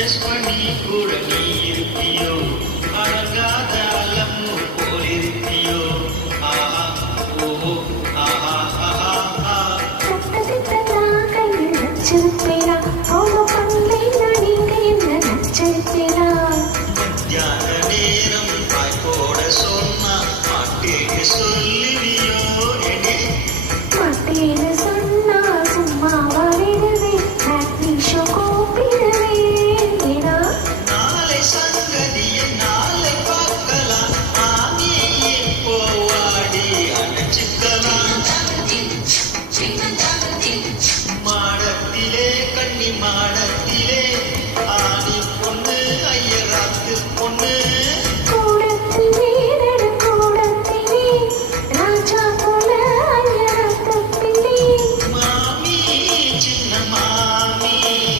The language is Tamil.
அட்ஜஸ்ட் பண்ணி கூட நீ இருப்பியோ அழகாத அலமு போல் இருப்பியோ ஆஹா ஓஹோ ஆஹா ஆஹா ஆஹா கையில் வச்சிருப்பேனா ஃபாலோ பண்ணலைன்னா நீங்க என்ன நச்சிருப்பேனா மத்தியான நேரம் தாய் போட சொன்னா மாட்டேன்னு சொல்லுவியோ எடி மாட்டேன்னு சொன்னா சும்மா வாழிடுவேன் ஹாப்பி ஷோ கூப்பிடுவேன் ஏனா நாளை சங்கதியை நாளை பார்க்கலாம் ஆமே இப்போ வாடி அணைச்சுக்கலாம் மாடத்திலே கண்ணி மாடத்திலே